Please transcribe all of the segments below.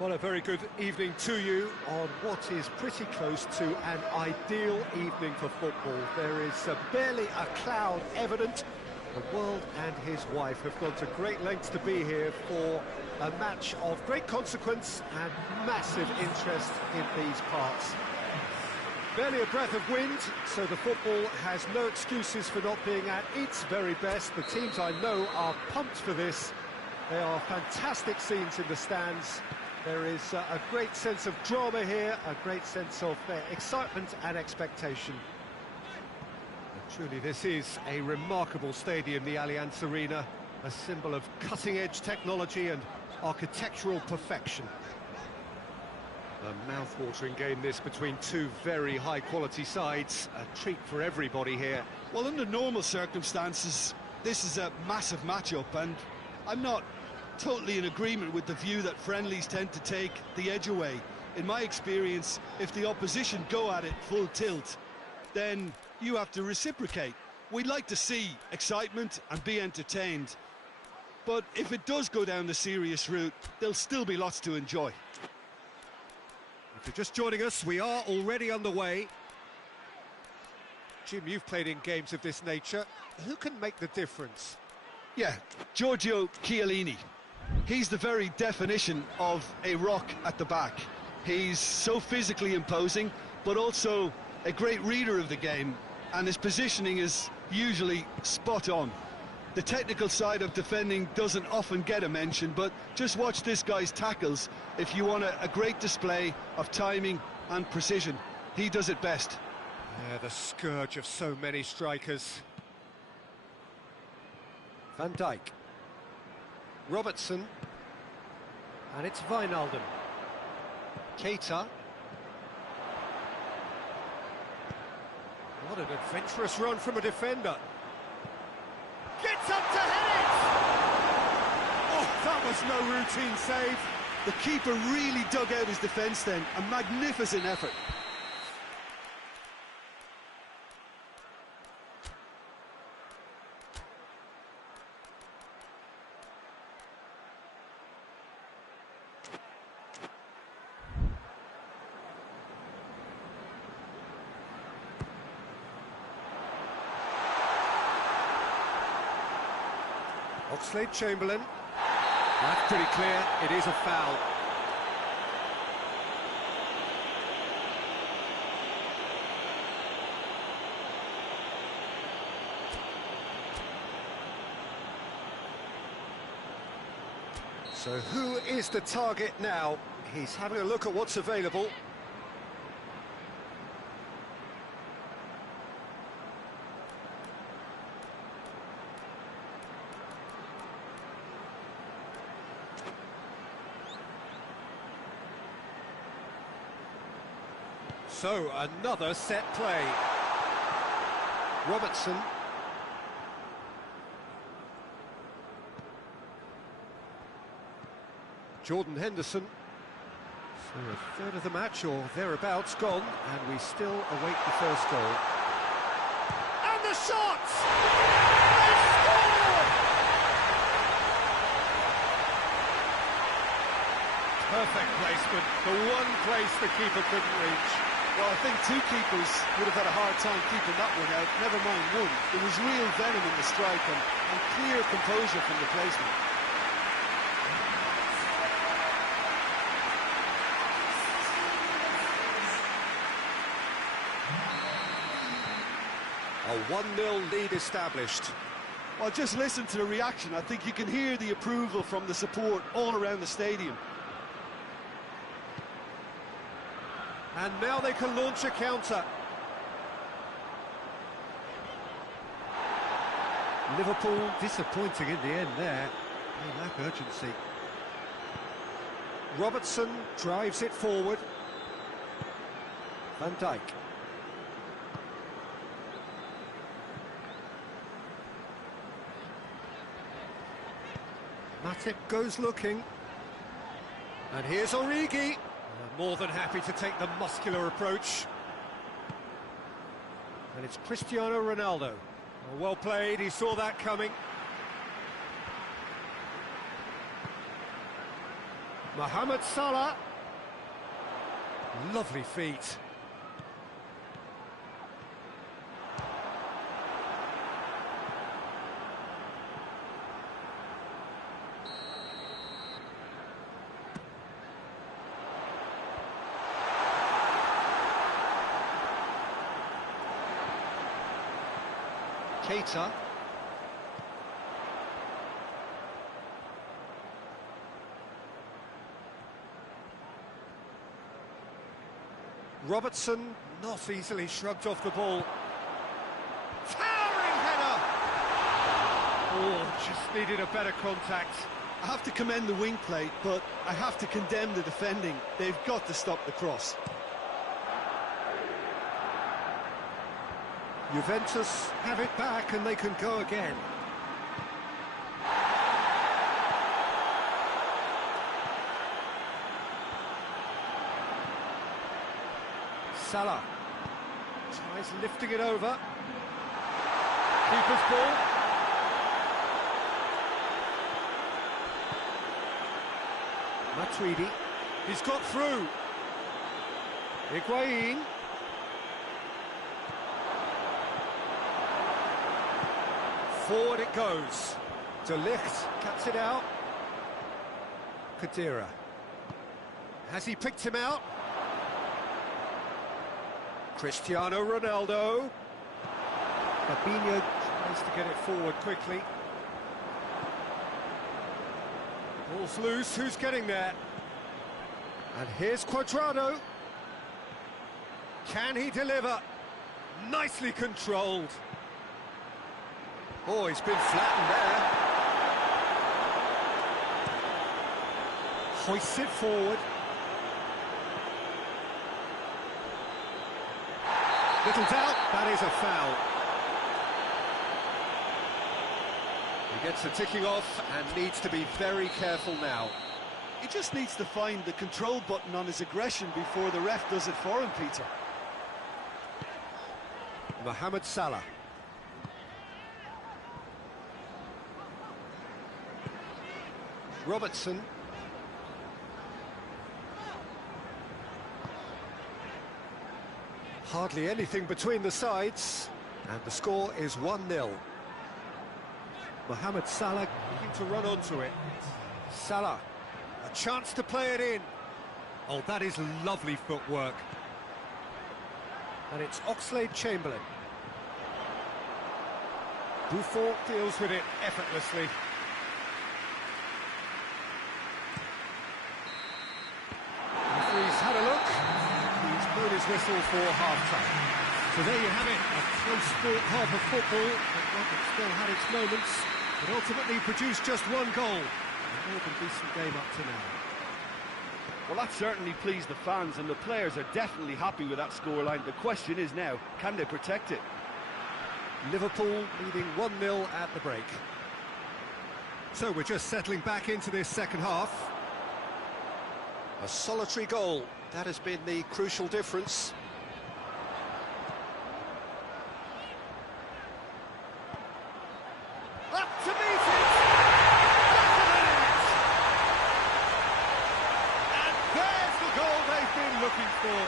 Well, a very good evening to you on what is pretty close to an ideal evening for football. There is barely a cloud evident. The world and his wife have gone to great lengths to be here for a match of great consequence and massive interest in these parts. Barely a breath of wind, so the football has no excuses for not being at its very best. The teams I know are pumped for this. There are fantastic scenes in the stands. There is a great sense of drama here, a great sense of excitement and expectation. And truly, this is a remarkable stadium, the Allianz Arena, a symbol of cutting-edge technology and architectural perfection. A mouth-watering game, this, between two very high-quality sides. A treat for everybody here. Well, under normal circumstances, this is a massive matchup, and I'm not totally in agreement with the view that friendlies tend to take the edge away. In my experience, if the opposition go at it full tilt, then you have to reciprocate. We'd like to see excitement and be entertained, but if it does go down the serious route, there'll still be lots to enjoy. If you're just joining us, we are already underway. Jim, you've played in games of this nature. Who can make the difference? Yeah, Giorgio Chiellini. He's the very definition of a rock at the back. He's so physically imposing, but also a great reader of the game, and his positioning is usually spot on. The technical side of defending doesn't often get a mention, but just watch this guy's tackles if you want a great display of timing and precision. He does it best. Yeah, the scourge of so many strikers. Van Dijk. Robertson. And it's Wijnaldum. Keita. What an adventurous run from a defender. Gets up to head it! Oh, that was no routine save. The keeper really dug out his defence then. A magnificent effort. Oxlade-Chamberlain. That's pretty clear, it is a foul. So who is the target now? He's having a look at what's available. So, another set play. Robertson. Jordan Henderson. So a third of the match, or thereabouts, gone, and we still await the first goal. And the shot! They score! Perfect placement, the one place the keeper couldn't reach. Well, I think two keepers would have had a hard time keeping that one out, never mind one. There was real venom in the strike and clear composure from the placement. A 1-0 lead established. Well, just listen to the reaction. I think you can hear the approval from the support all around the stadium. And now they can launch a counter. Liverpool disappointing in the end there. They lack urgency. Robertson drives it forward. Van Dijk. Matip goes looking. And here's Origi. More than happy to take the muscular approach. And it's Cristiano Ronaldo. Well played, he saw that coming. Mohamed Salah. Lovely feet. Keita. Robertson, not easily shrugged off the ball. Towering header! Oh, just needed a better contact. I have to commend the wing play, but I have to condemn the defending. They've got to stop the cross. Juventus have it back and they can go again. Salah tries lifting it over. Keeper's ball. Matuidi. He's got through. Higuain. Forward it goes. De Ligt cuts it out. Khedira. Has he picked him out? Cristiano Ronaldo. Fabinho tries to get it forward quickly. Ball's loose, who's getting there? And here's Cuadrado. Can he deliver? Nicely controlled. Oh, he's been flattened there. Hoists it forward. Little doubt, that is a foul. He gets the ticking off and needs to be very careful now. He just needs to find the control button on his aggression before the ref does it for him, Peter. Mohamed Salah. Robertson. Hardly anything between the sides, and the score is 1-0. Mohamed Salah looking to run onto it. Salah, a chance to play it in. Oh, that is lovely footwork. And it's Oxlade-Chamberlain. Buffon deals with it effortlessly. Referee's had a look. He's blown his whistle for half-time. So there you have it, a close-fought half of football, but one that still had its moments, but ultimately produced just one goal. A more than decent game up to now. Well, that certainly pleased the fans, and the players are definitely happy with that scoreline. The question is now, can they protect it? Liverpool leading 1-0 at the break. So we're just settling back into this second half. A solitary goal, that has been the crucial difference. Up to meet it! And there's the goal they've been looking for.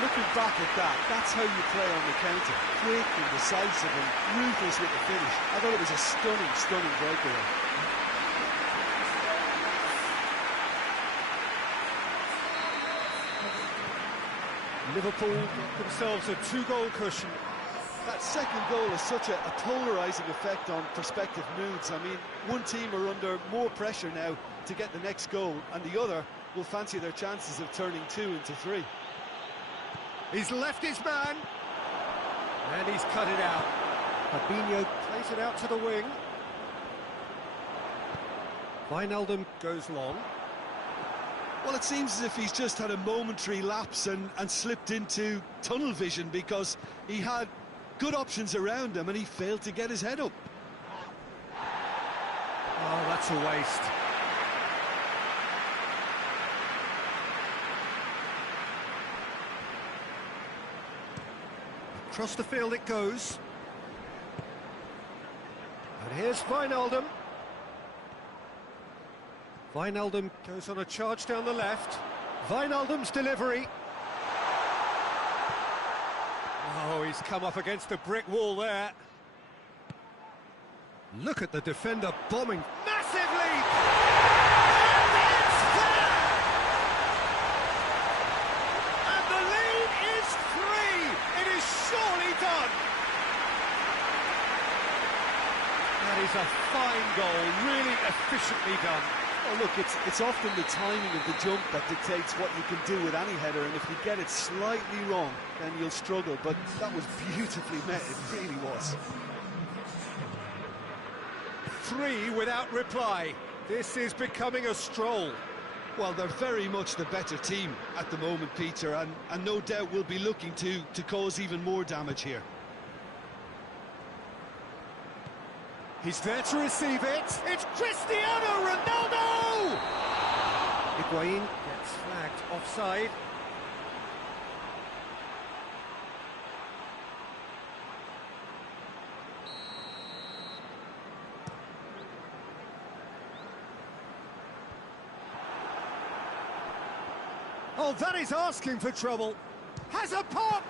Looking back at that, that's how you play on the counter. Quick and decisive and ruthless with the finish. I thought it was a stunning, stunning breakaway. Liverpool got themselves a two-goal cushion. That second goal has such a polarising effect on prospective moods. I mean, one team are under more pressure now to get the next goal, and the other will fancy their chances of turning 2 into 3. He's left his man, and he's cut it out. Fabinho plays it out to the wing. Wijnaldum goes long. Well, it seems as if he's just had a momentary lapse and slipped into tunnel vision, because he had good options around him and he failed to get his head up. Oh, that's a waste. Across the field it goes. And here's Wijnaldum. Wijnaldum goes on a charge down the left. Wijnaldum's delivery. Oh, he's come up against a brick wall there. Look at the defender bombing massively! And it's there! And the lead is 3! It is surely done! That is a fine goal, really efficiently done. Oh, look, it's often the timing of the jump that dictates what you can do with any header, and if you get it slightly wrong, then you'll struggle, but that was beautifully met, it really was. 3 without reply. This is becoming a stroll. Well, they're very much the better team at the moment, Peter, and no doubt will be looking to cause even more damage here. He's there to receive it. It's Cristiano Ronaldo! Higuain gets flagged offside. Oh, that is asking for trouble. Has a pop!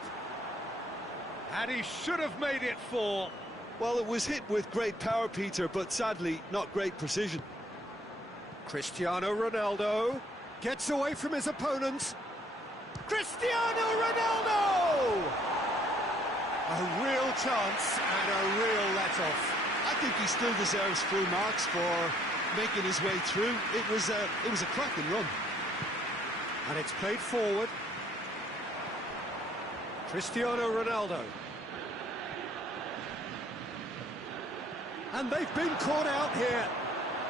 And he should have made it 4. Well, it was hit with great power, Peter, but sadly, not great precision. Cristiano Ronaldo gets away from his opponents. Cristiano Ronaldo! A real chance and a real let-off. I think he still deserves full marks for making his way through. It was a cracking run. And it's played forward. Cristiano Ronaldo. And they've been caught out here.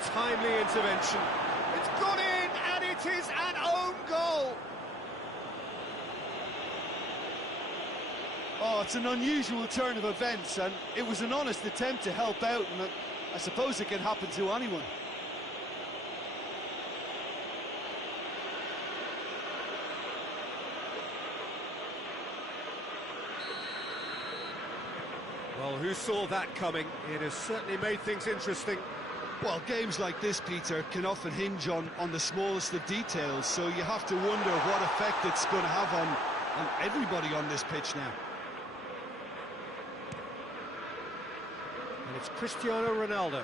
Timely intervention. It's gone in, and it is an own goal. Oh, it's an unusual turn of events, and it was an honest attempt to help out, and I suppose it can happen to anyone. Well, who saw that coming? It has certainly made things interesting. Well, games like this, Peter, can often hinge on the smallest of details, so you have to wonder what effect it's going to have on everybody on this pitch now. And it's Cristiano Ronaldo.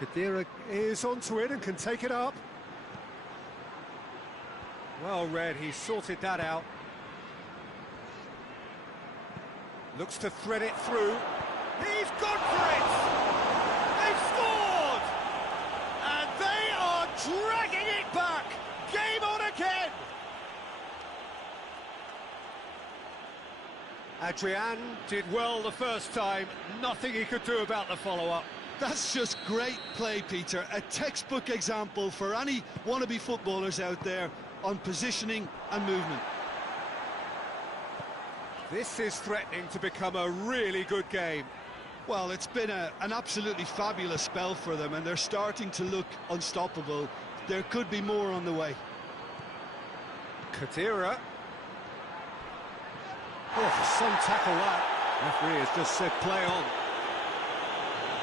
Khedira is onto it and can take it up. Well read, he sorted that out. Looks to thread it through. He's gone for it! They've scored! And they are dragging it back! Game on again! Adrian did well the first time. Nothing he could do about the follow-up. That's just great play, Peter. A textbook example for any wannabe footballers out there on positioning and movement. This is threatening to become a really good game. Well, it's been an absolutely fabulous spell for them, and they're starting to look unstoppable. There could be more on the way. Khedira. Oh, some tackle that. Referee has just said play on.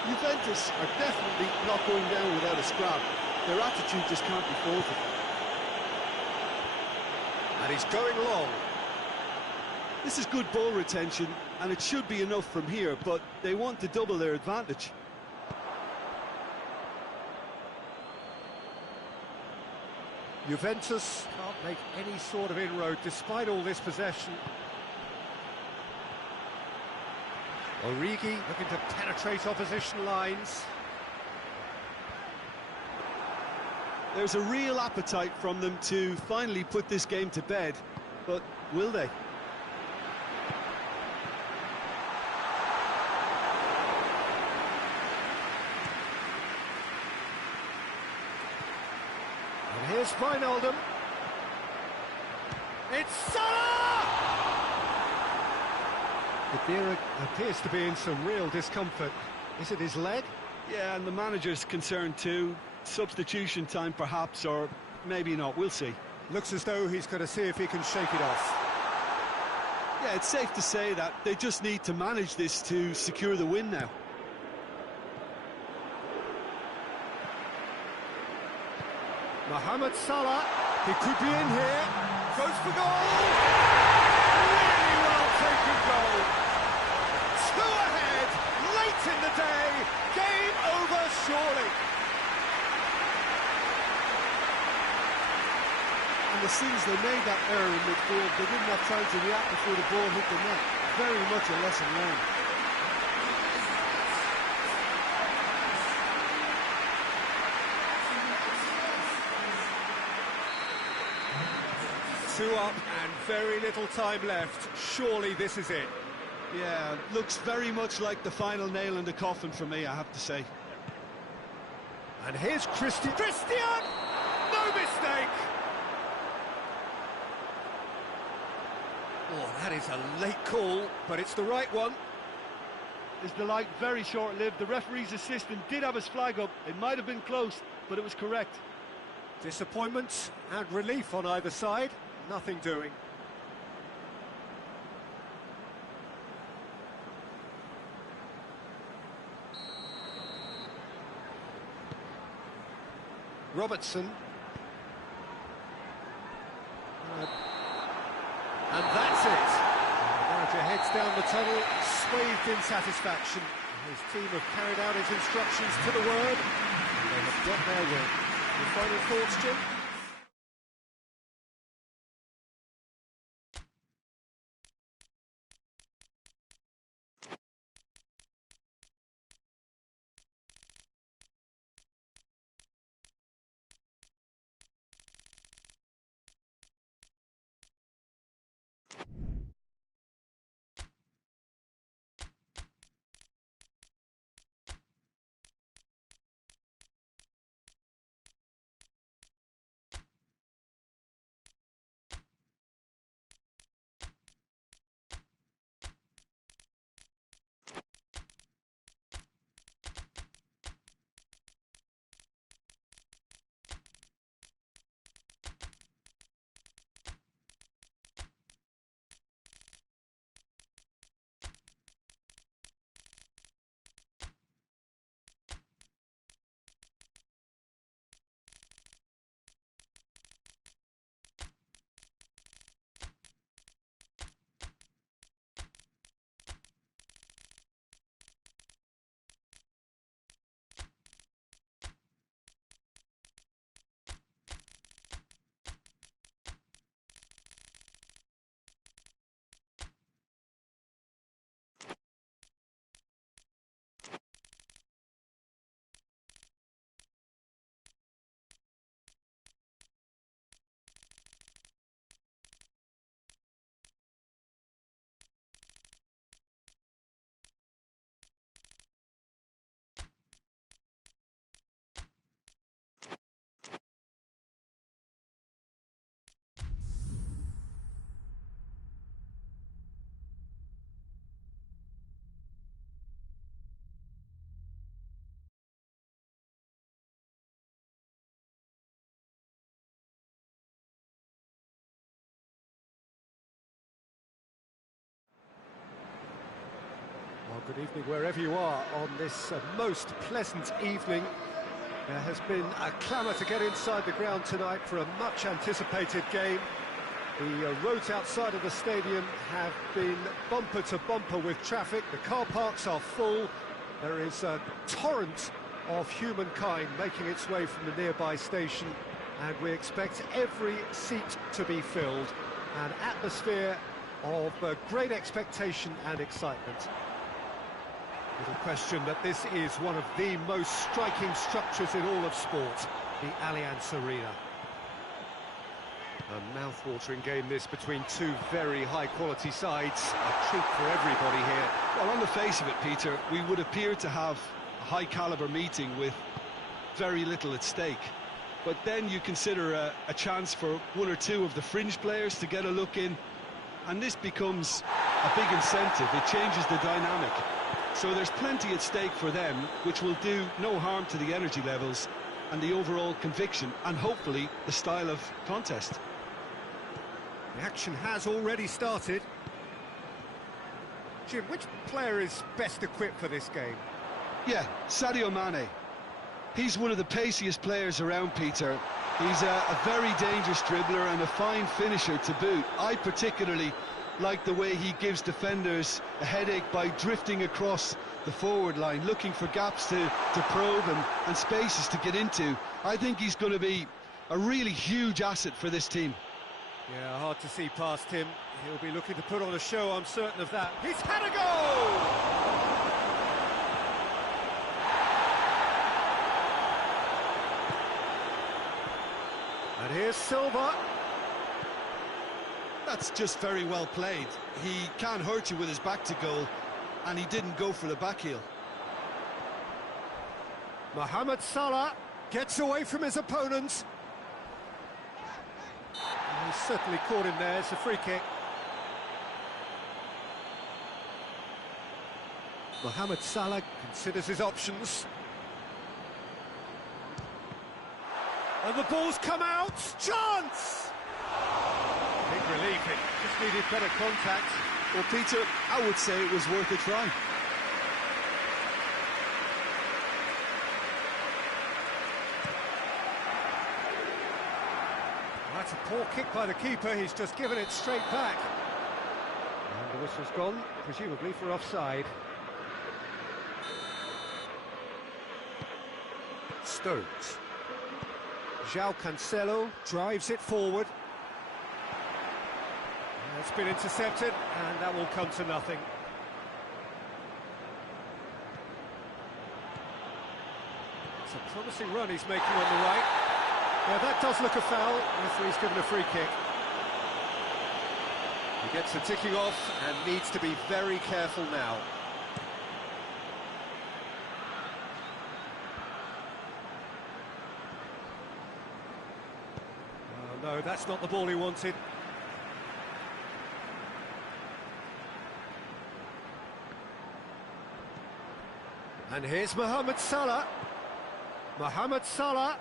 Juventus are definitely not going down without a scrap. Their attitude just can't be faulted. And he's going long. This is good ball retention, and it should be enough from here, but they want to double their advantage. Juventus can't make any sort of inroad despite all this possession. Origi looking to penetrate opposition lines. There's a real appetite from them to finally put this game to bed, but will they? And here's Wijnaldum. It's Salah! Khedira appears to be in some real discomfort. Is it his leg? Yeah, and the manager's concerned too. Substitution time perhaps, or maybe not, we'll see. Looks as though he's going to see if he can shake it off. Yeah, it's safe to say that they just need to manage this to secure the win now. Mohamed Salah, he could be in here, goes for goal! Really well taken goal! Two ahead, late in the day, game over surely! And as soon as they made that error in midfield, they didn't have time to react before the ball hit the net. Very much a lesson learned. Two up and very little time left. Surely this is it. Yeah, looks very much like the final nail in the coffin for me, I have to say. And here's Christian! No mistake! Oh, that is a late call, but it's the right one. His delight very short-lived. The referee's assistant did have his flag up. It might have been close, but it was correct. Disappointment and relief on either side. Nothing doing. Robertson. And that's it. The manager heads down the tunnel, swathed in satisfaction. His team have carried out his instructions to the word, and they have got their win. Your final thoughts, Jim? Well, good evening wherever you are on this most pleasant evening. There has been a clamour to get inside the ground tonight for a much-anticipated game. The roads outside of the stadium have been bumper to bumper with traffic. The car parks are full. There is a torrent of humankind making its way from the nearby station, and we expect every seat to be filled. An atmosphere of great expectation and excitement. Little question that this is one of the most striking structures in all of sport, the Allianz Arena. A mouth-watering game this between two very high-quality sides. A treat for everybody here. Well, on the face of it, Peter, we would appear to have a high-caliber meeting with very little at stake. But then you consider a chance for one or two of the fringe players to get a look in, and this becomes a big incentive. It changes the dynamic. So there's plenty at stake for them, which will do no harm to the energy levels and the overall conviction, and hopefully the style of contest. The action has already started. Jim, which player is best equipped for this game? Yeah, Sadio Mane. He's one of the paciest players around, Peter. He's a very dangerous dribbler and a fine finisher to boot. I particularly like the way he gives defenders a headache by drifting across the forward line, looking for gaps to probe and spaces to get into. I think he's going to be a really huge asset for this team. Yeah, hard to see past him. He'll be looking to put on a show, I'm certain of that. He's had a goal! And here's Silva. That's just very well played. He can't hurt you with his back to goal, and he didn't go for the back heel. Mohamed Salah gets away from his opponent. He's certainly caught him there. It's a free kick. Mohamed Salah considers his options. And the ball's come out. Chance! Big relief. It just needed better contact. Well, Peter, I would say it was worth a try. That's a poor kick by the keeper. He's just given it straight back. And the whistle's gone, presumably for offside. Stones. João Cancelo drives it forward. It's been intercepted, and that will come to nothing. It's a promising run he's making on the right. Yeah, that does look a foul. Referee's given a free kick. He gets the ticking off and needs to be very careful now. Oh, no, that's not the ball he wanted. And here's Mohamed Salah. Mohamed Salah.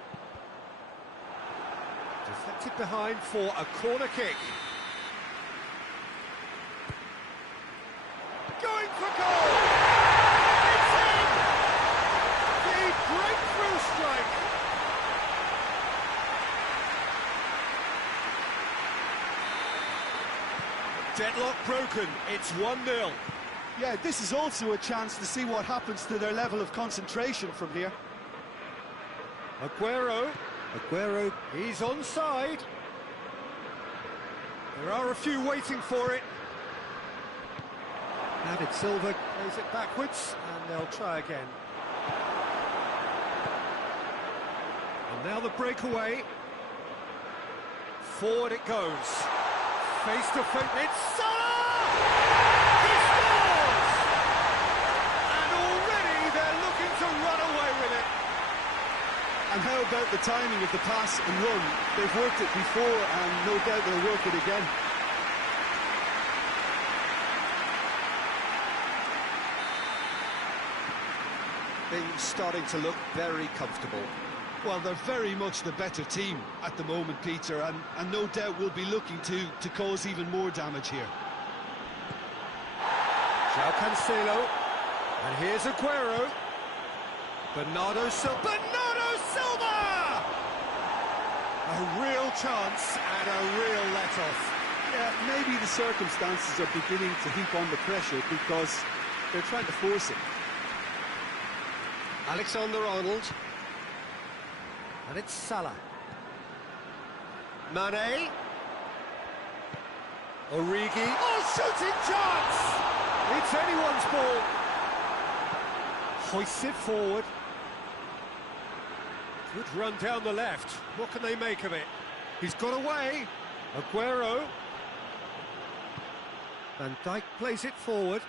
Deflected behind for a corner kick. Going for goal! It's in! The breakthrough strike! Deadlock broken, it's 1-0. Yeah, this is also a chance to see what happens to their level of concentration from here. Aguero, he's onside. There are a few waiting for it. David Silva plays it backwards, and they'll try again. And now the breakaway. Forward it goes. Face to face, it's Salah! He scores! And already they're looking to run away with it. And how about the timing of the pass and run? They've worked it before, and no doubt they'll work it again. Things starting to look very comfortable. Well, they're very much the better team at the moment, Peter, and no doubt will be looking to cause even more damage here. João Cancelo, and here's Aguero. Bernardo Silva! A real chance and a real let-off. Yeah, maybe the circumstances are beginning to heap on the pressure because they're trying to force it. Alexander-Arnold. And it's Salah. Mane. Origi. Oh, shooting chance! It's anyone's ball. Hoists it forward. Good run down the left. What can they make of it? He's got away. Aguero. Van Dijk plays it forward.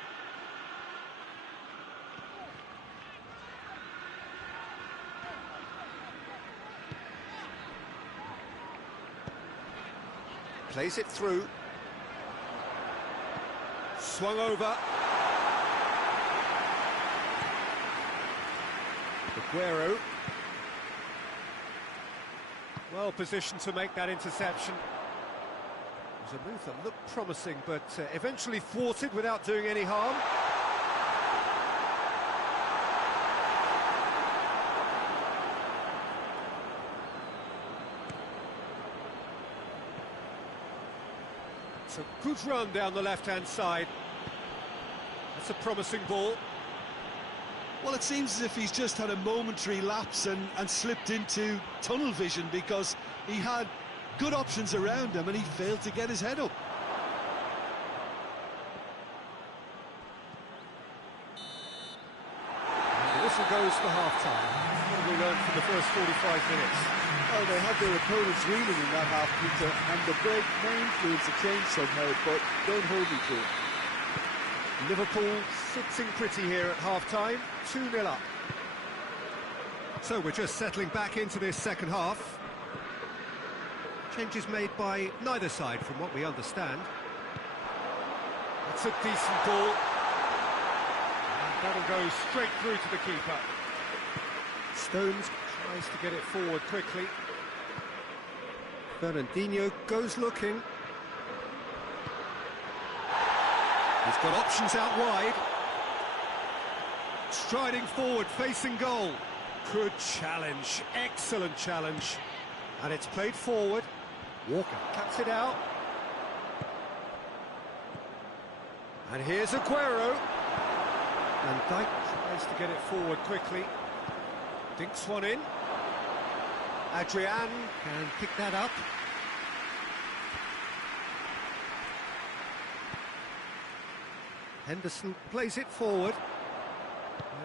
Plays it through. Swung over. Aguero. Well positioned to make that interception. It was a move that looked promising, but eventually thwarted without doing any harm. It's a good run down the left-hand side. That's a promising ball. Well, it seems as if he's just had a momentary lapse and slipped into tunnel vision, because he had good options around him and he failed to get his head up. And the whistle goes for half-time. What have we learned from the first 45 minutes? Well, they had their opponents reeling in that half, Peter, and the break may influence a change somehow, but don't hold me to it. Liverpool sitting pretty here at half-time, 2-0 up. So we're just settling back into this second half. Changes made by neither side, from what we understand. It's a decent ball. And that'll go straight through to the keeper. Stones tries to get it forward quickly. Fernandinho goes looking. He's got options out wide. Striding forward, facing goal. Good challenge, excellent challenge. And it's played forward. Walker cuts it out. And here's Aguero. Van Dijk tries to get it forward quickly. Dinks one in. Adrian can pick that up. Henderson plays it forward.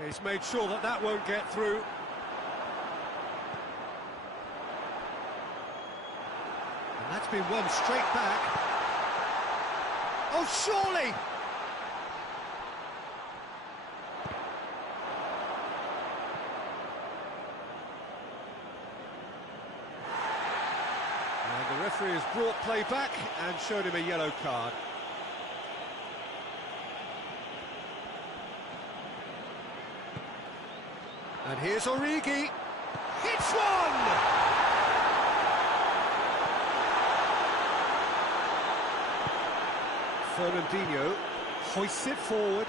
He's made sure that that won't get through. And that's been won straight back. Oh, surely! And the referee has brought play back and showed him a yellow card. And here's Origi. Hits one! Fernandinho hoists it forward.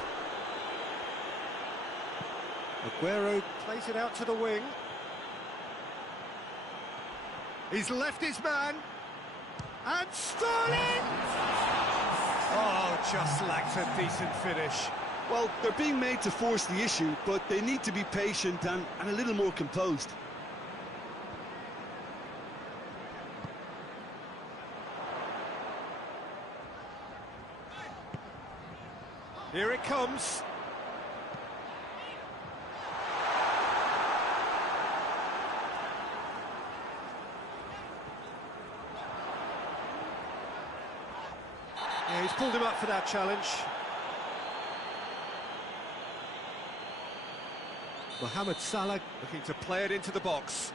Aguero plays it out to the wing. He's left his man. And Sterling! Oh, just lacks a decent finish. Well, they're being made to force the issue, but they need to be patient and a little more composed. Here it comes. Yeah, he's pulled him up for that challenge. Mohamed Salah looking to play it into the box.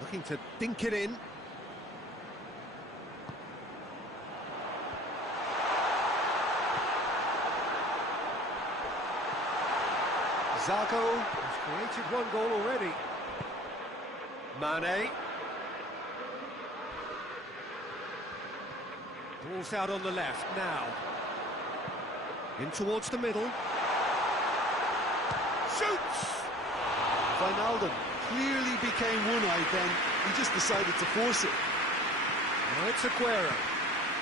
Looking to dink it in. Zago has created one goal already. Mane. Ball's out on the left now. In towards the middle. Shoots! Wijnaldum clearly became one-eyed then. He just decided to force it. Now it's Aguero.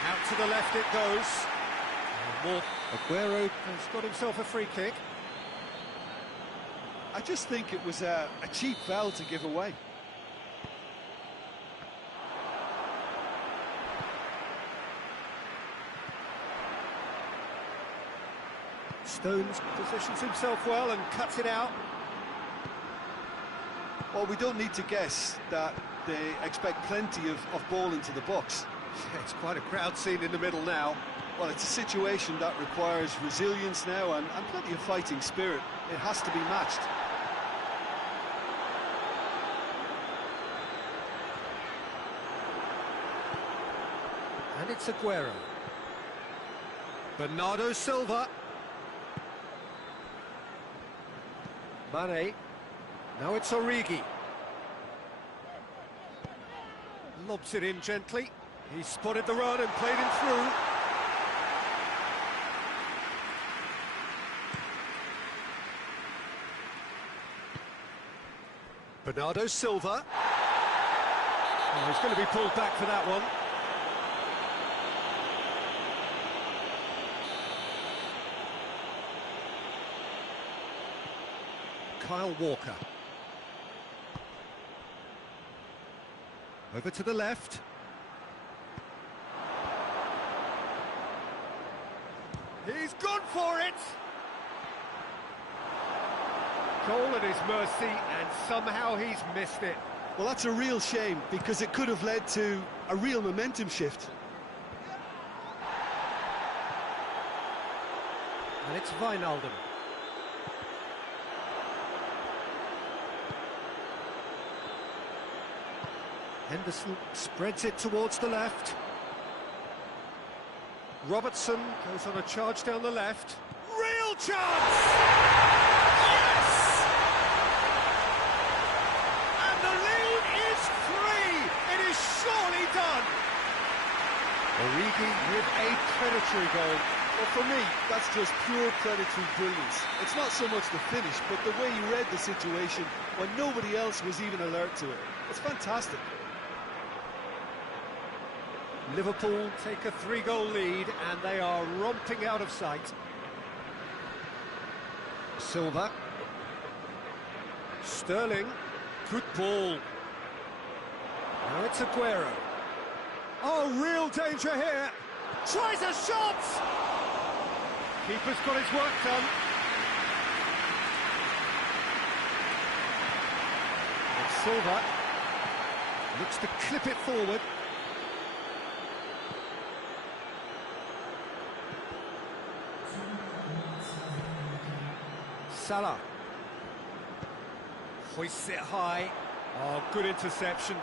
Out to the left it goes. More. Aguero has got himself a free kick. I just think it was a cheap foul to give away. Stones positions himself well and cuts it out. Well, we don't need to guess that they expect plenty of ball into the box. It's quite a crowd scene in the middle now. Well, it's a situation that requires resilience now and plenty of fighting spirit. It has to be matched. And it's Aguero. Bernardo Silva. Mane. Now it's Origi. Lobs it in gently. He spotted the run and played him through. Bernardo Silva. Oh, he's going to be pulled back for that one. Kyle Walker. Over to the left. He's gone for it! Goal at his mercy, and somehow he's missed it. Well, that's a real shame, because it could have led to a real momentum shift. And it's Wijnaldum. Henderson spreads it towards the left. Robertson goes on a charge down the left. Real chance! Yes! And the lead is 3! It is surely done! Origi with a predatory goal. Well, for me, that's just pure predatory brilliance. It's not so much the finish, but the way he read the situation when nobody else was even alert to it. It's fantastic. Liverpool take a 3-goal lead, and they are romping out of sight. Silva. Sterling. Good ball. Now it's Aguero. Oh, real danger here. Tries a shot! Keeper's got his work done. And Silva looks to clip it forward. Salah hoists it high. Oh, good interception.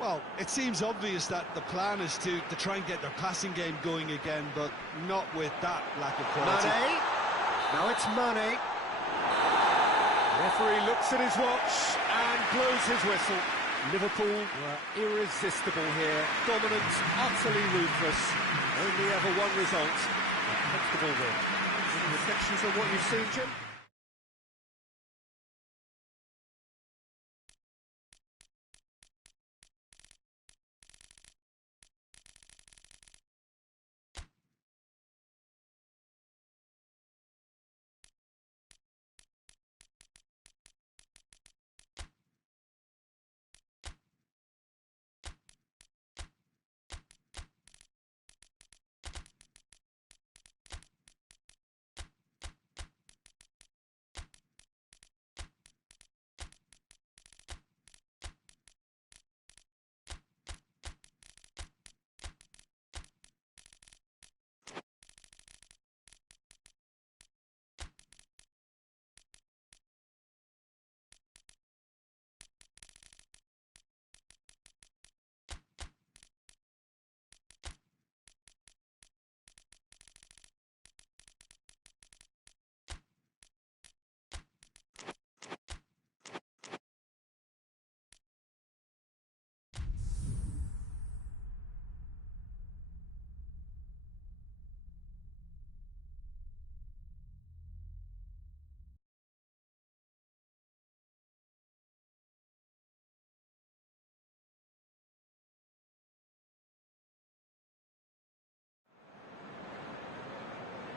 Well, it seems obvious that the plan is to try and get their passing game going again, but not with that lack of quality. Mane. Now it's Mane. Referee looks at his watch and blows his whistle. Liverpool were irresistible here. Dominant, utterly ruthless. Only ever one result. A comfortable win. Any reflections on what you've seen, Jim?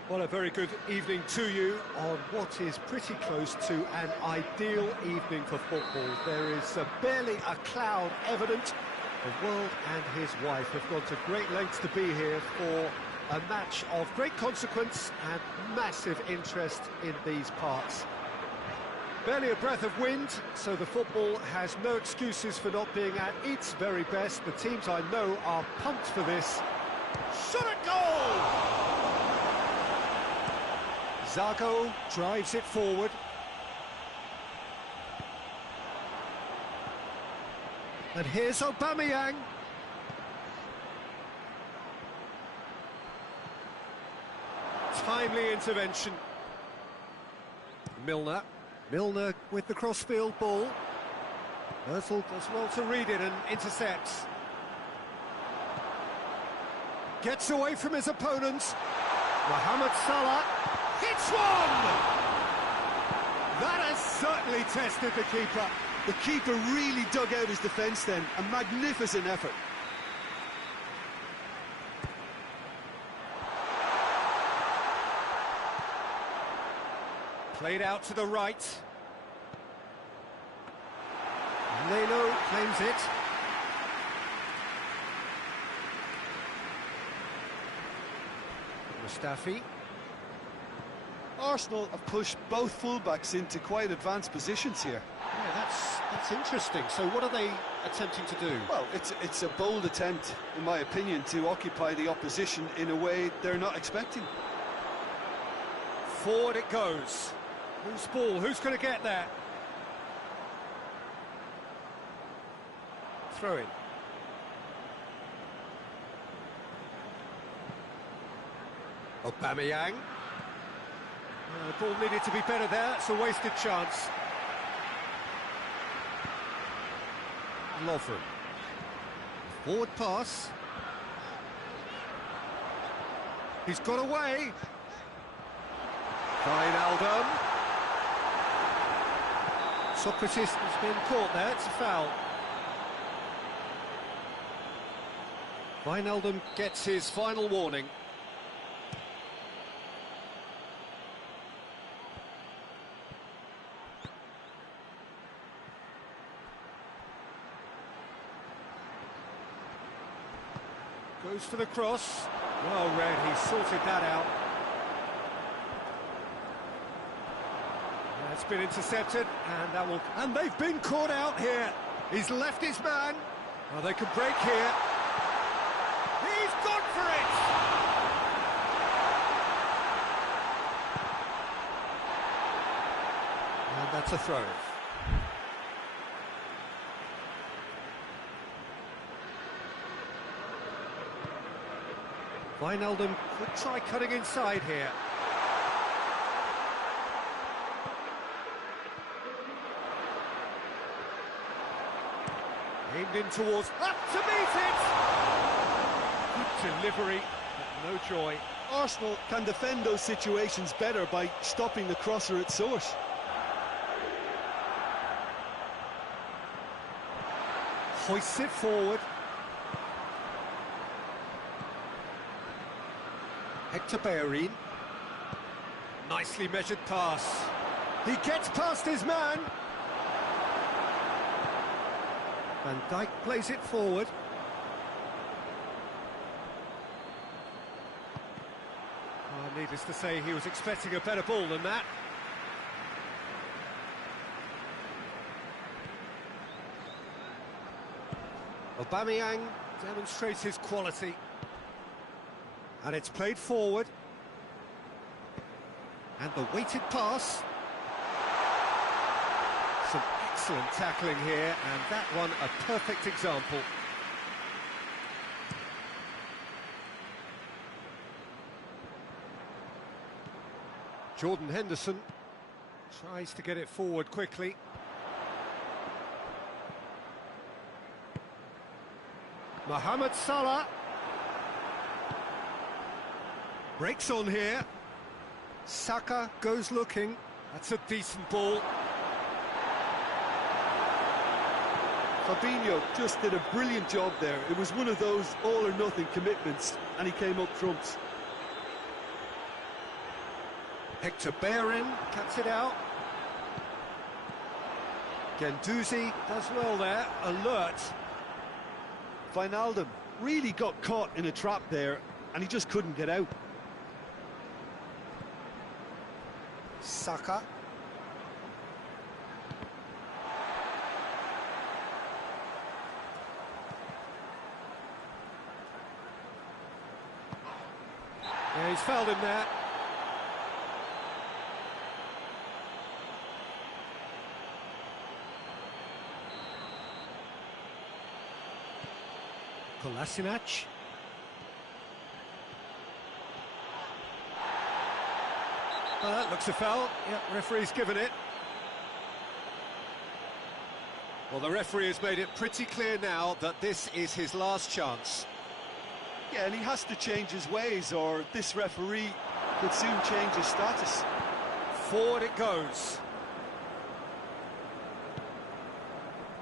Well, a very good evening to you on what is pretty close to an ideal evening for football. There is barely a cloud evident. The world and his wife have gone to great lengths to be here for a match of great consequence and massive interest in these parts. Barely a breath of wind, so the football has no excuses for not being at its very best. The teams I know are pumped for this. Shot at goal! Zago drives it forward. And here's Aubameyang. Timely intervention. Milner. Milner with the crossfield ball. Özil does well to read it and intercepts. Gets away from his opponents. Mohamed Salah hits one! That has certainly tested the keeper. The keeper really dug out his defence then. A magnificent effort. Played out to the right. Leno claims it. Mustafi. Arsenal have pushed both fullbacks into quite advanced positions here. Yeah, that's interesting. So what are they attempting to do? Well, it's a bold attempt, in my opinion, to occupy the opposition in a way they're not expecting. Forward it goes. Who's ball? Who's going to get that? Throw in. Aubameyang. The ball needed to be better there. It's a wasted chance. Lovren. Forward pass. He's got away. Wijnaldum. Socrates has been caught there. It's a foul. Wijnaldum gets his final warning. Goes for the cross. Well read, he sorted that out. That's been intercepted, and that will... And they've been caught out here. He's left his man. Well, they could break here. He's gone for it! And that's a throw. Wijnaldum could try cutting inside here. Aimed in towards... Up to meet it! Good delivery, but no joy. Arsenal can defend those situations better by stopping the crosser at source. Hoists it forward. Hector Bellerin. Nicely measured pass. He gets past his man. Van Dijk plays it forward. Oh, needless to say, he was expecting a better ball than that. Aubameyang demonstrates his quality. And it's played forward. And the weighted pass. Some excellent tackling here, and that one a perfect example. Jordan Henderson tries to get it forward quickly. Mohamed Salah. Breaks on here. Saka goes looking. That's a decent ball. Fabinho just did a brilliant job there. It was one of those all-or-nothing commitments, and he came up trumps. Hector Bellerin cuts it out. Guendouzi does well there, alert. Wijnaldum really got caught in a trap there, and he just couldn't get out. Saka. Yeah, he's fouled him there. Kolasinac. That looks a foul. Yeah, referee's given it. Well, the referee has made it pretty clear now that this is his last chance. Yeah, and he has to change his ways, or this referee could soon change his status. Forward it goes.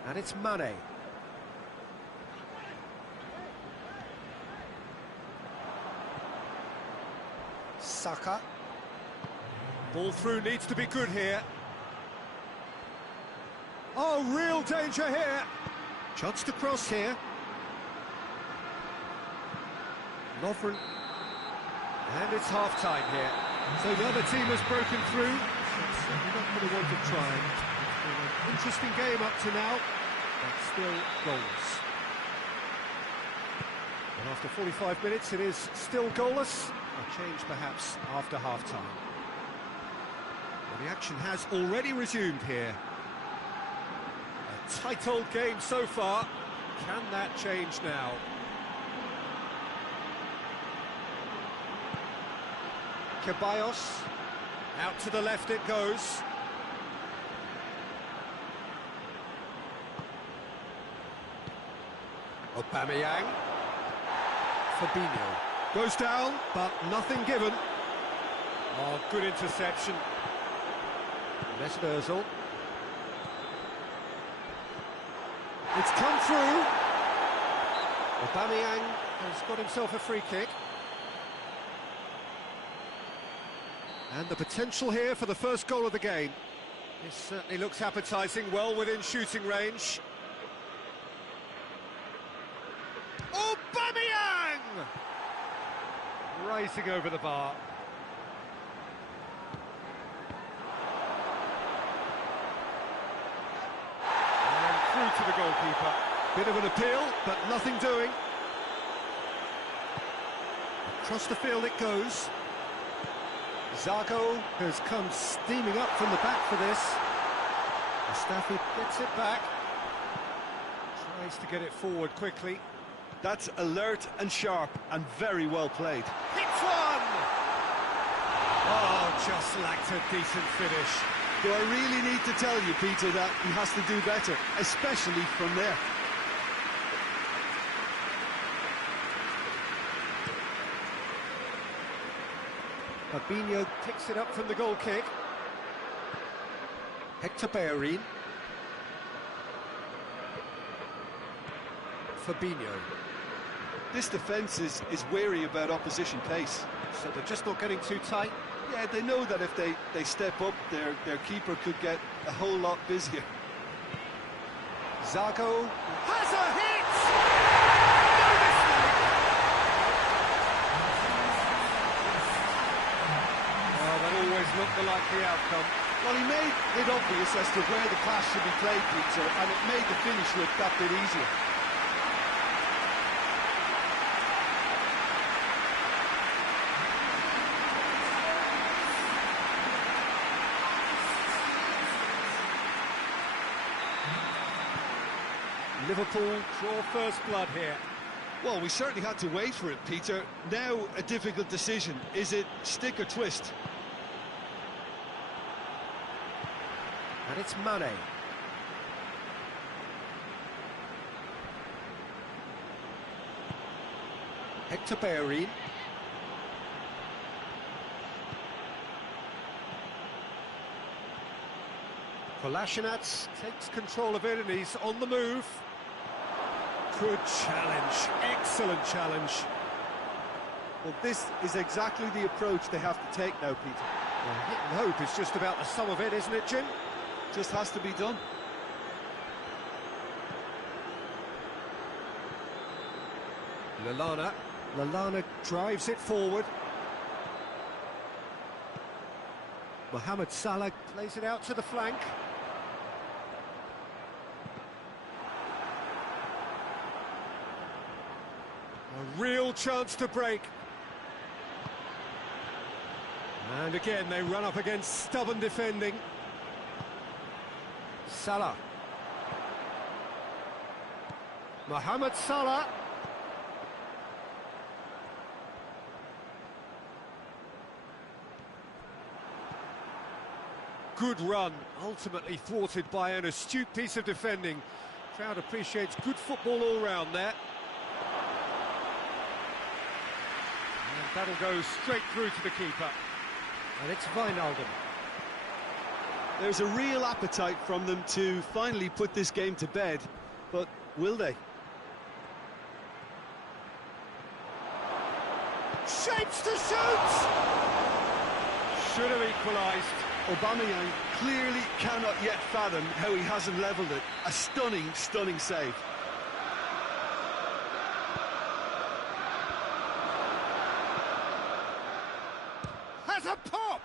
And it's Mane. Saka. Ball through needs to be good here. Oh, real danger here. Chance to cross here. Lovren. And it's half-time here. So the other team has broken through. They're not going to want to try. It's been an interesting game up to now, but still goals. And after 45 minutes, it is still goalless. A change perhaps after half-time. Well, the action has already resumed here. A tight old game so far. Can that change now? Ceballos, out to the left it goes. Aubameyang. Fabinho goes down, but nothing given. Oh, good interception. Mesut Ozil. It's come through. Aubameyang has got himself a free kick. And the potential here for the first goal of the game. This certainly looks appetising, well within shooting range. Aubameyang! Rising over the bar. And through to the goalkeeper. Bit of an appeal, but nothing doing. Across the field it goes. Zago has come steaming up from the back for this. Mustafi gets it back. Tries to get it forward quickly. That's alert and sharp and very well played. Hits one! Oh, just lacked a decent finish. Do I really need to tell you, Peter, that he has to do better, especially from there? Fabinho picks it up from the goal kick. Hector Bellerin. Fabinho. This defence is wary about opposition pace. So they're just not getting too tight. Yeah, they know that if they step up, their keeper could get a whole lot busier. Zago has a hit! Looked the likely outcome. Well, he made it obvious as to where the pass should be played, Peter, and it made the finish look that bit easier. Liverpool draw first blood here. Well, we certainly had to wait for it, Peter. Now a difficult decision. Is it stick or twist? And it's Mane. Hector Bellerin. Kolasinac takes control of it and he's on the move. Good challenge, excellent challenge. Well, this is exactly the approach they have to take now, Peter. Well, hit and hope is just about the sum of it, isn't it, Jim? Just has to be done. Lallana drives it forward. Mohamed Salah plays it out to the flank. A real chance to break. And again, they run up against stubborn defending. Salah. Mohamed Salah. Good run, ultimately thwarted by an astute piece of defending. Crowd appreciates good football all round there. And that'll go straight through to the keeper. And it's Wijnaldum. There's a real appetite from them to finally put this game to bed, but will they? Shapes to shoot! should have equalised. Aubameyang clearly cannot yet fathom how he hasn't levelled it. A stunning, stunning save. Has a pop!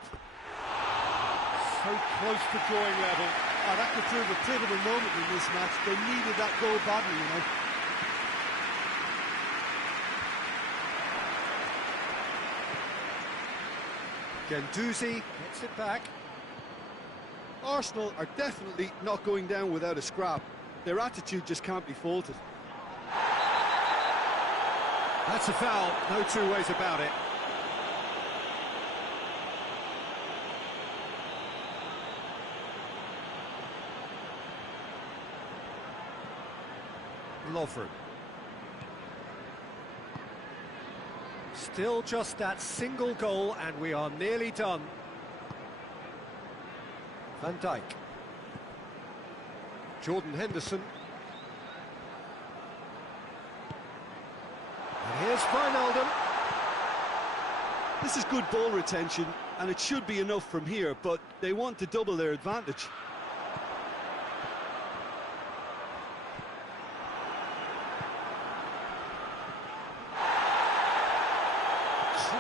So close to drawing level. Oh, that could prove a pivotal moment in this match. They needed that goal badly, you know. Guendouzi gets it back. Arsenal are definitely not going down without a scrap. Their attitude just can't be faulted. That's a foul, no two ways about it. Lovren. Still just that single goal and we are nearly done. Van Dijk. Jordan Henderson. And here's Wijnaldum. This is good ball retention, and it should be enough from here, but they want to double their advantage.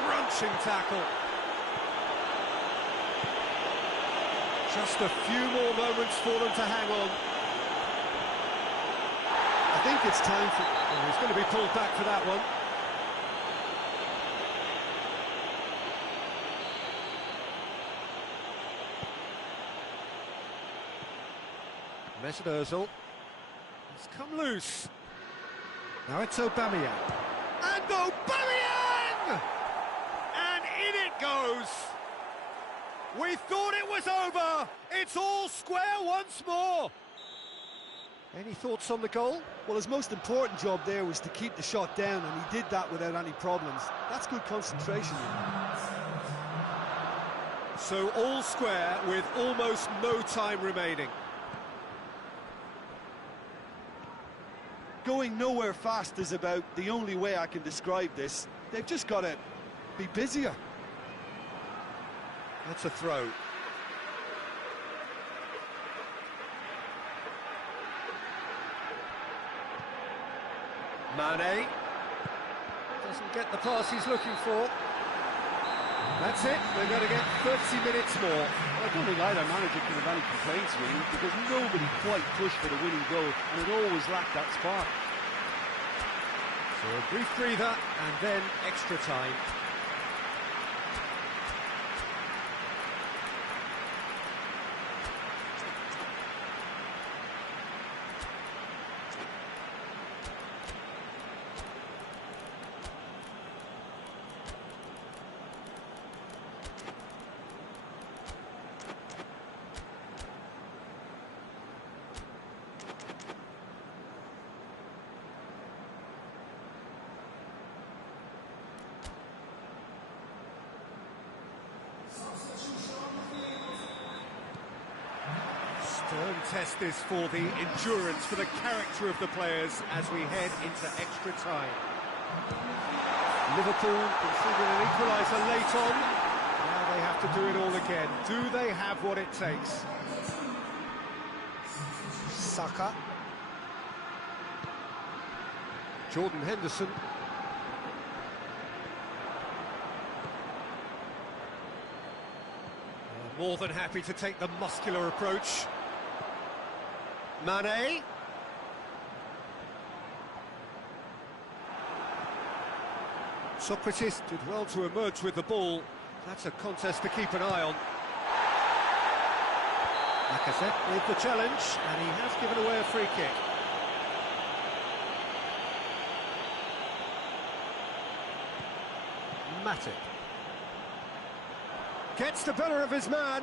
Crunching tackle. Just a few more moments for them to hang on. I think it's time for... Oh, he's going to be pulled back for that one. Mesut Ozil. He's come loose. Now it's Aubameyang. And Aubameyang! And in it goes! We thought it was over! It's all square once more! Any thoughts on the goal? Well, his most important job there was to keep the shot down, and he did that without any problems. That's good concentration. So all square with almost no time remaining. Going nowhere fast is about the only way I can describe this. They've just got to be busier. That's a throw. Mane doesn't get the pass he's looking for. That's it, we're going to get 30 minutes more. Well, I don't think either manager can have any complaints, really, because nobody quite pushed for the winning goal, and it always lacked that spark. So a brief breather, and then extra time. Stern test this for the endurance, for the character of the players as we head into extra time. Liverpool conceded an equaliser late on. Now they have to do it all again. Do they have what it takes? Saka. Jordan Henderson. More than happy to take the muscular approach. Mane. Sokratis did well to emerge with the ball. That's a contest to keep an eye on. Lacazette with the challenge, and he has given away a free kick. Matip. Gets the better of his man.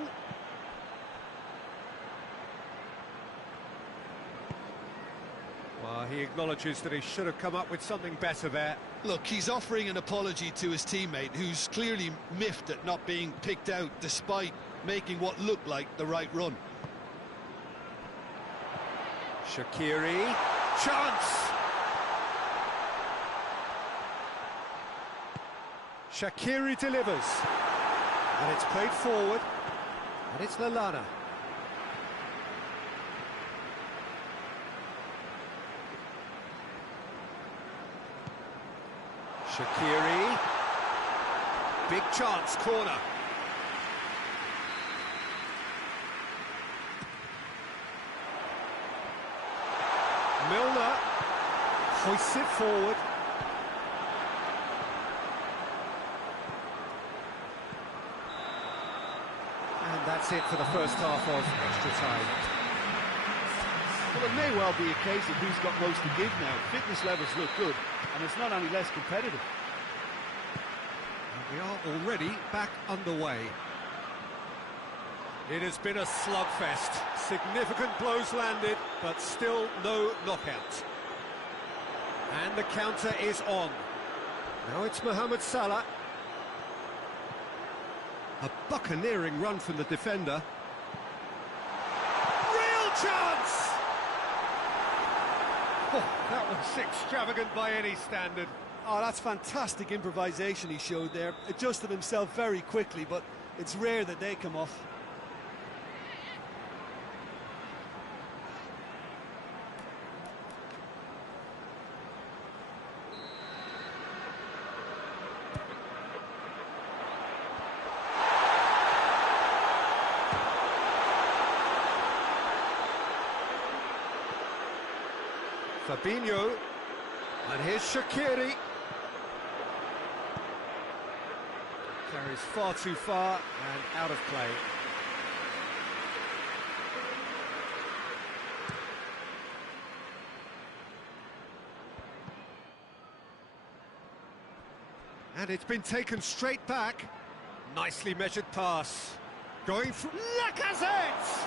Well, he acknowledges that he should have come up with something better there. Look, he's offering an apology to his teammate, who's clearly miffed at not being picked out despite making what looked like the right run. Shaqiri. Chance! Shaqiri delivers. And it's played forward. And it's Lallana. Shaqiri. Big chance, corner. Milner hoists it forward. And that's it for the first half of extra time. Well, it may well be a case of who's got most to give now. Fitness levels look good, and it's not any less competitive. And we are already back underway. It has been a slugfest. Significant blows landed, but still no knockout. And the counter is on. Now it's Mohamed Salah. A buccaneering run from the defender. Real chance! Oh, that was extravagant by any standard. Oh, that's fantastic improvisation he showed there. Adjusted himself very quickly, but it's rare that they come off. Fabinho, and here's Shaqiri. Carries far too far and out of play. And it's been taken straight back. Nicely measured pass. Going for Lacazette!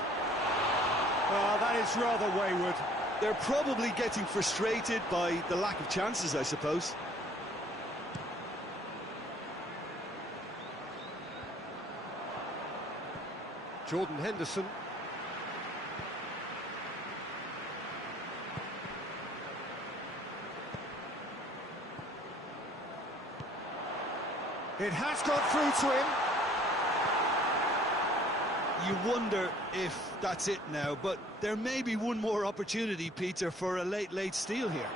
Well, that is rather wayward. They're probably getting frustrated by the lack of chances, I suppose. Jordan Henderson. It has got through to him. You wonder if that's it now, but there may be one more opportunity, Peter, for a late steal here.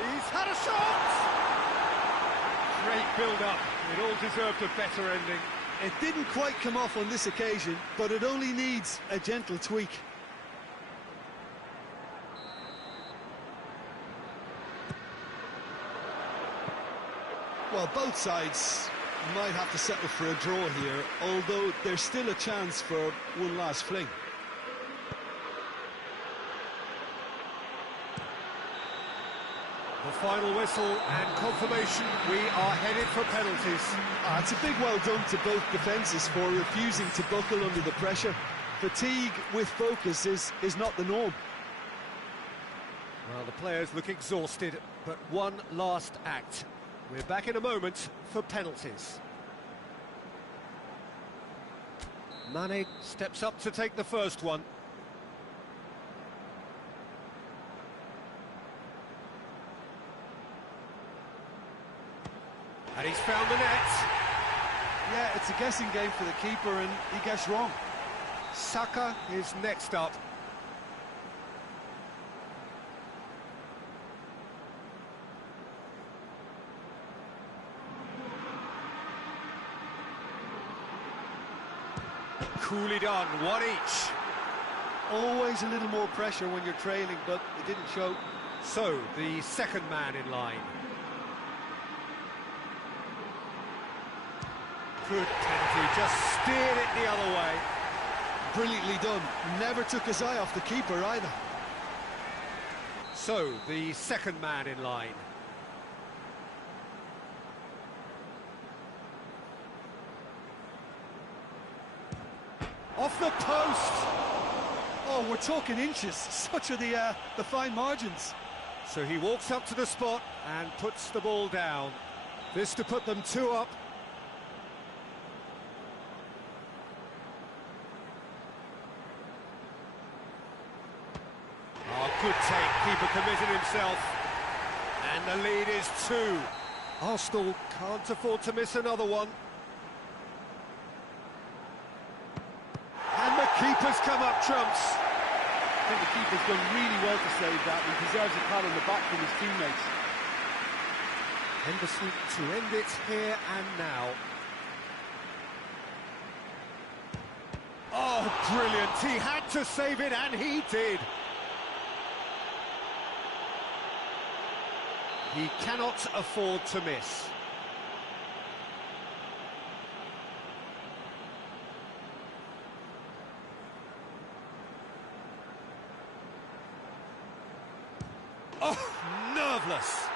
He's had a shot! Great build-up. It all deserved a better ending. It didn't quite come off on this occasion, but it only needs a gentle tweak. Well, both sides might have to settle for a draw here, although there's still a chance for one last fling. The final whistle and confirmation, we are headed for penalties. It's a big well done to both defences for refusing to buckle under the pressure. Fatigue with focus is not the norm. Well, the players look exhausted, but one last act. We're back in a moment for penalties. Mane steps up to take the first one. And he's found the net. Yeah, it's a guessing game for the keeper, and he gets wrong. Saka is next up. Coolly done, one each. Always a little more pressure when you're trailing, but it didn't show. So, the second man in line. Good penalty, just steered it the other way. Brilliantly done. Never took his eye off the keeper either. So, the second man in line. Off the post! Oh, we're talking inches. Such are the fine margins. So he walks up to the spot and puts the ball down. This to put them 2 up. Oh, good take. Keeper committed himself. And the lead is 2. Arsenal can't afford to miss another one. And the keeper's come up trumps. I think the keeper's done really well to save that. He deserves a pat on the back from his teammates. Henderson to end it here and now. Oh, brilliant. He had to save it, and he did. He cannot afford to miss. Oh, nerveless.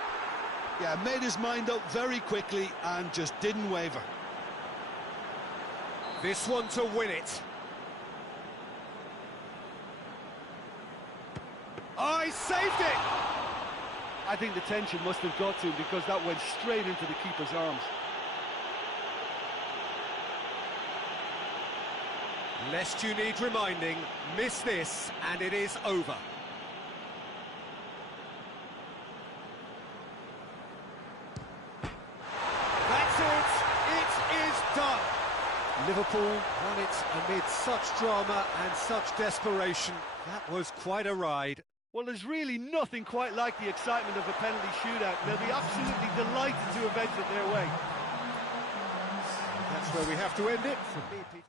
Yeah, made his mind up very quickly and just didn't waver. This one to win it. Oh, he saved it! I think the tension must have got to him because that went straight into the keeper's arms. Lest you need reminding, miss this and it is over. That's it! It is done! Liverpool won it amid such drama and such desperation. That was quite a ride. Well, there's really nothing quite like the excitement of a penalty shootout. They'll be absolutely delighted to have entered their way. That's where we have to end it. From me, Peter.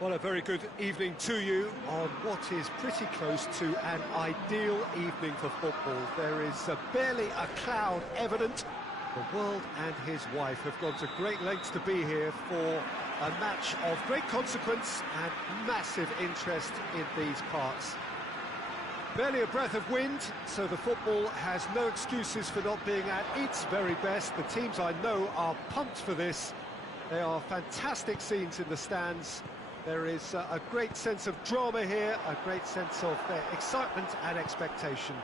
Well, a very good evening to you on what is pretty close to an ideal evening for football. There is barely a cloud evident. The world and his wife have gone to great lengths to be here for a match of great consequence and massive interest in these parts. Barely a breath of wind, so the football has no excuses for not being at its very best. The teams I know are pumped for this. They are fantastic scenes in the stands. There is a great sense of drama here, a great sense of excitement and expectation.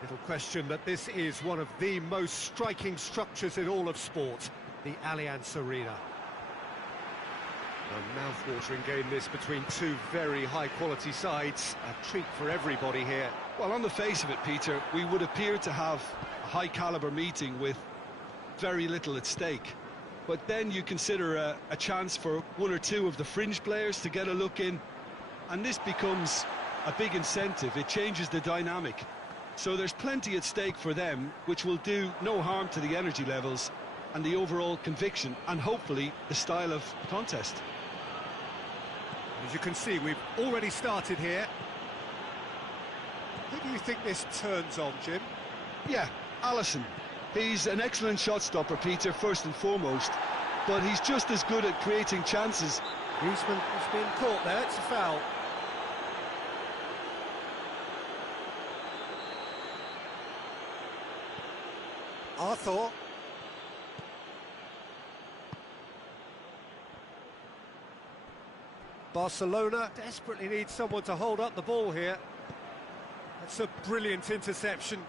Little question that this is one of the most striking structures in all of sport, the Allianz Arena. A mouth-watering game this between two very high-quality sides, a treat for everybody here. Well, on the face of it, Peter, we would appear to have a high-caliber meeting with very little at stake. But then you consider a chance for one or two of the fringe players to get a look in, and this becomes a big incentive. It changes the dynamic. So there's plenty at stake for them, which will do no harm to the energy levels and the overall conviction, and hopefully the style of contest. As you can see, we've already started here. Who do you think this turns on, Jim? Yeah, Alisson. He's an excellent shot stopper, Peter, first and foremost, but he's just as good at creating chances. Griezmann has been caught there, it's a foul. Arthur. Barcelona desperately needs someone to hold up the ball here. That's a brilliant interception.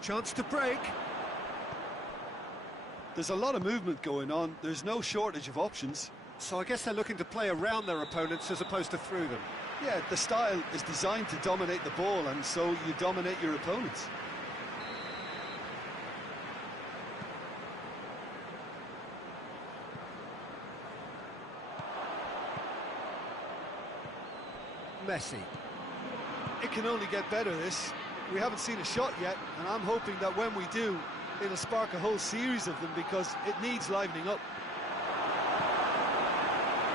Chance to break. There's a lot of movement going on. There's no shortage of options. So I guess they're looking to play around their opponents as opposed to through them. Yeah, the style is designed to dominate the ball, and so you dominate your opponents. Messi. It can only get better, this. We haven't seen a shot yet, and I'm hoping that when we do, it'll spark a whole series of them, because it needs livening up.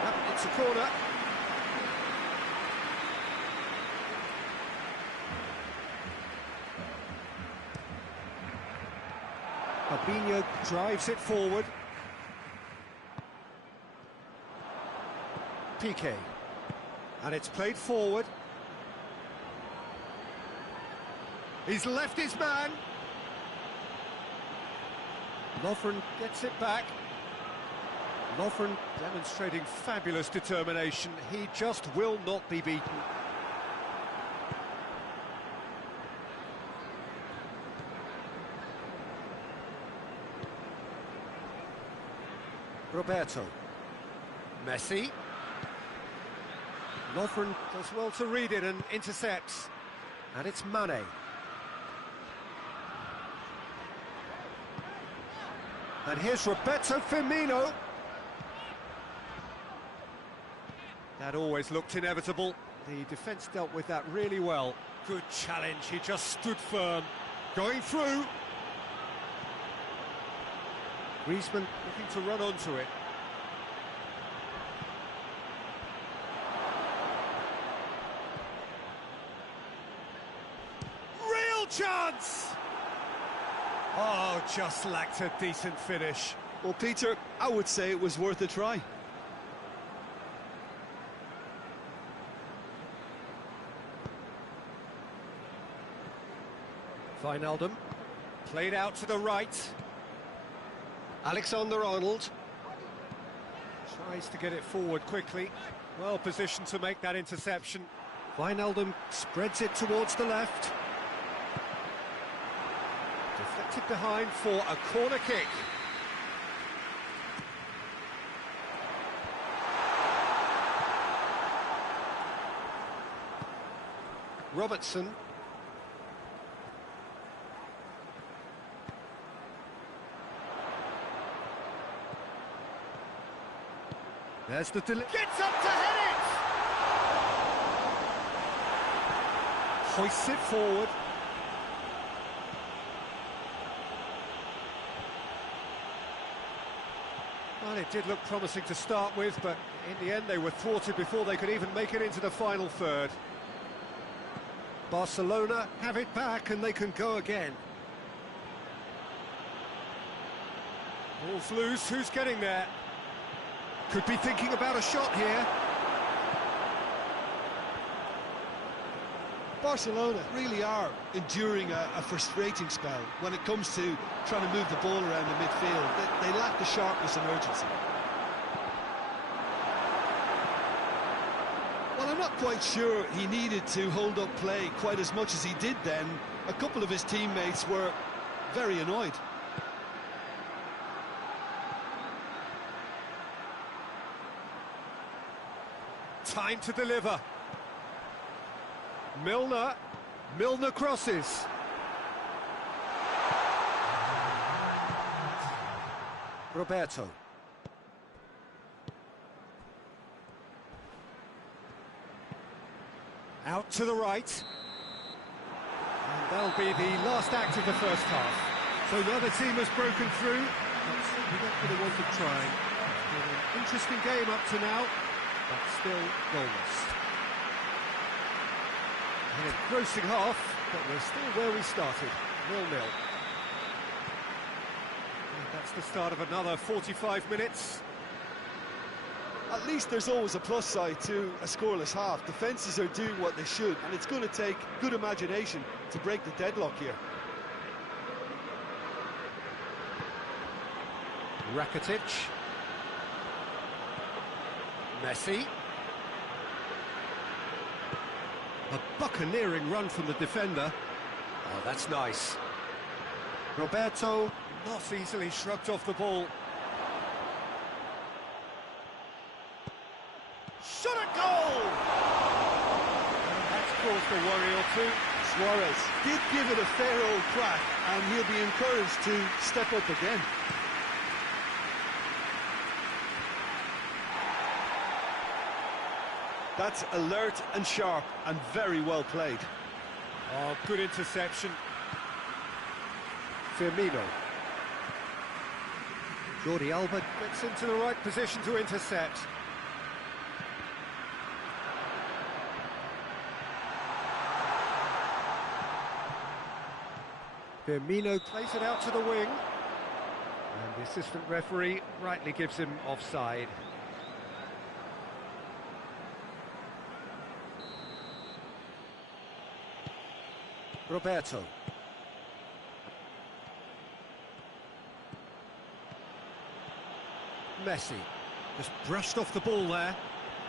Yep, it's a corner. Fabinho drives it forward. Piqué. And it's played forward. He's left his man. Lovren gets it back. Lovren demonstrating fabulous determination. He just will not be beaten. Roberto. Messi. Lovren does well to read it and intercepts. And it's Mane. And here's Roberto Firmino. That always looked inevitable. The defence dealt with that really well. Good challenge, he just stood firm. Going through. Griezmann looking to run onto it. Real chance! Oh, just lacked a decent finish. Well, Peter, I would say it was worth a try. Wijnaldum, played out to the right. Alexander-Arnold tries to get it forward quickly. Well positioned to make that interception. Wijnaldum spreads it towards the left. Deflected behind for a corner kick. Robertson. There's the delivery. Gets up to head it! Hoists it forward. Well, it did look promising to start with, but in the end they were thwarted before they could even make it into the final third. Barcelona have it back and they can go again. Ball's loose, who's getting there? Could be thinking about a shot here. Barcelona really are enduring a frustrating spell when it comes to trying to move the ball around the midfield. They lack the sharpness and urgency. Well, I'm not quite sure he needed to hold up play quite as much as he did then. A couple of his teammates were very annoyed. Time to deliver. Milner crosses. Roberto. Out to the right. And that'll be the last act of the first half. So the other team has broken through, but we don't really want to try. It's been an interesting game up to now, but still goalless. An engrossing half, but we're still where we started, 0-0. And that's the start of another 45 minutes. At least there's always a plus side to a scoreless half. Defences are doing what they should, and it's going to take good imagination to break the deadlock here. Rakitic. Messi. A buccaneering run from the defender. Oh, that's nice. Roberto not easily shrugged off the ball. Shot at goal! And that's caused a worry or two. Suarez did give it a fair old crack, and he'll be encouraged to step up again. That's alert and sharp and very well played. Oh, good interception. Firmino. Jordi Alba gets into the right position to intercept. Firmino plays it out to the wing. And the assistant referee rightly gives him offside. Roberto. Messi. Just brushed off the ball there.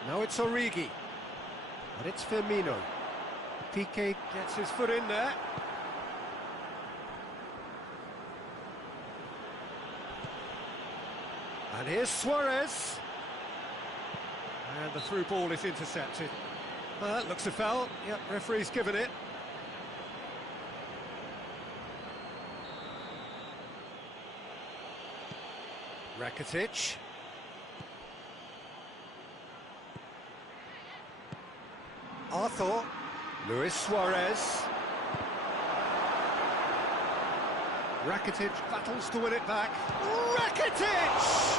Now it's Origi. And it's Firmino. Piqué gets his foot in there. And here's Suarez. And the through ball is intercepted. That looks a foul. Yep, referee's given it. Rakitic. Arthur. Luis Suarez. Rakitic battles to win it back. Rakitic!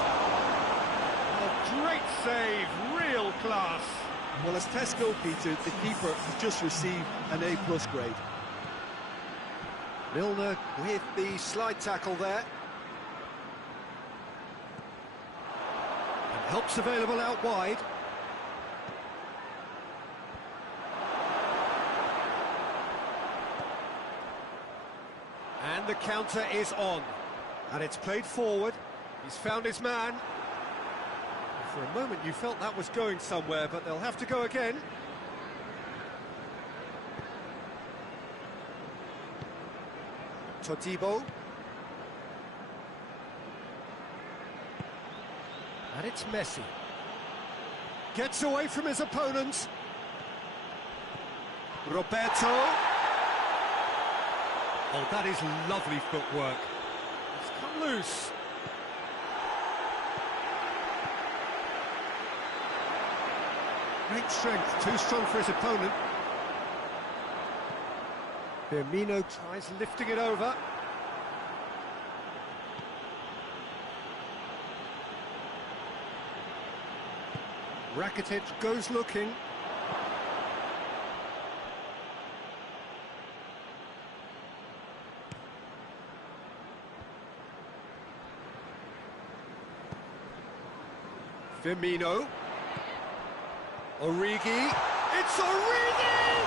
A great save, real class. Well, as Tesco, Peter, the keeper has just received an A+ grade. Milner with the slide tackle there. And help's available out wide. And the counter is on. And it's played forward. He's found his man. For a moment you felt that was going somewhere, but they'll have to go again. Todibo. And it's Messi. Gets away from his opponent. Roberto. Oh, that is lovely footwork. It's come loose. Great strength, too strong for his opponent. Firmino tries lifting it over. Rakitic goes looking. Firmino. Origi. It's Origi!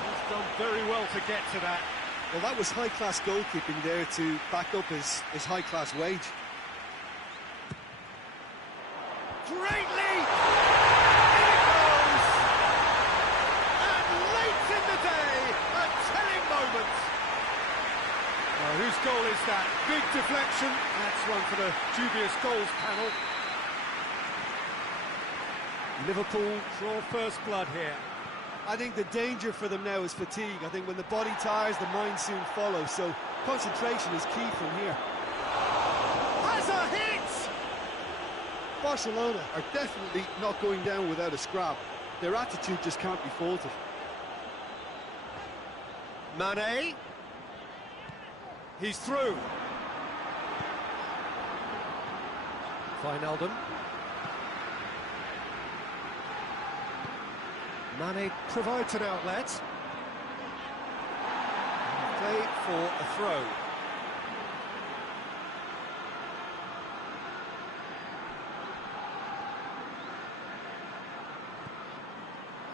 He's done very well to get to that. Well, that was high-class goalkeeping there to back up his high-class wage. Great lead! In it goes! And late in the day, a telling moment. Whose goal is that? Big deflection. That's one for the dubious goals panel. Liverpool draw first blood here. I think the danger for them now is fatigue. I think when the body tires, the mind soon follows. So concentration is key from here. Has a hit! Barcelona are definitely not going down without a scrap. Their attitude just can't be faulted. Mane. He's through. Wijnaldum. Mane provides an outlet. Play for a throw.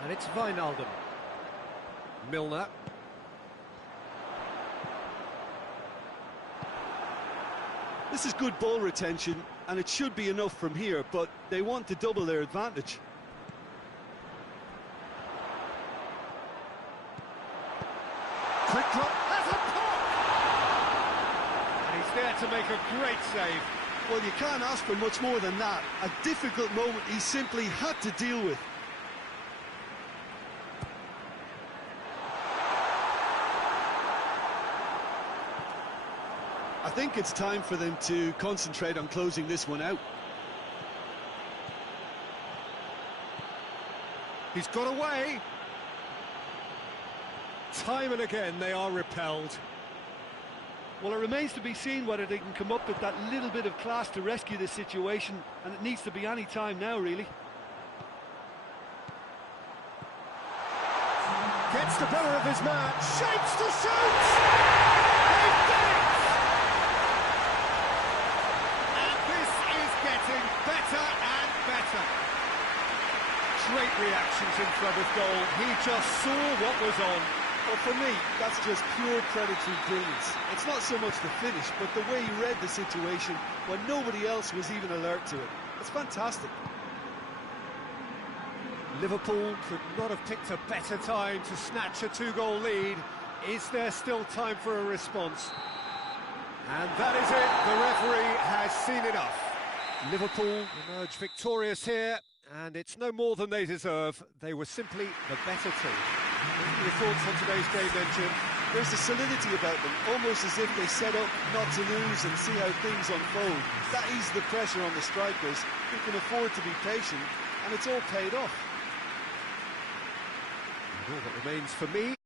And it's Wijnaldum. Milner. This is good ball retention, and it should be enough from here, but they want to double their advantage. Quick drop, has a pop! And he's there to make a great save. Well, you can't ask for much more than that. A difficult moment he simply had to deal with. I think it's time for them to concentrate on closing this one out. He's got away. Time and again they are repelled. Well, it remains to be seen whether they can come up with that little bit of class to rescue this situation, and it needs to be any time now, really. Gets the better of his man, shapes to shoot! They've done it! And this is getting better and better. Great reactions in front of goal. He just saw what was on. Well, for me, that's just pure predatory brilliance. It's not so much the finish, but the way he read the situation when nobody else was even alert to it. It's fantastic. Liverpool could not have picked a better time to snatch a two-goal lead. Is there still time for a response? And that is it. The referee has seen enough. Liverpool emerge victorious here, and it's no more than they deserve. They were simply the better team. What are your thoughts on today's game then, Jim? There's a solidity about them, almost as if they set up not to lose and see how things unfold. That eases the pressure on the strikers, who can afford to be patient, and it's all paid off. And all that remains for me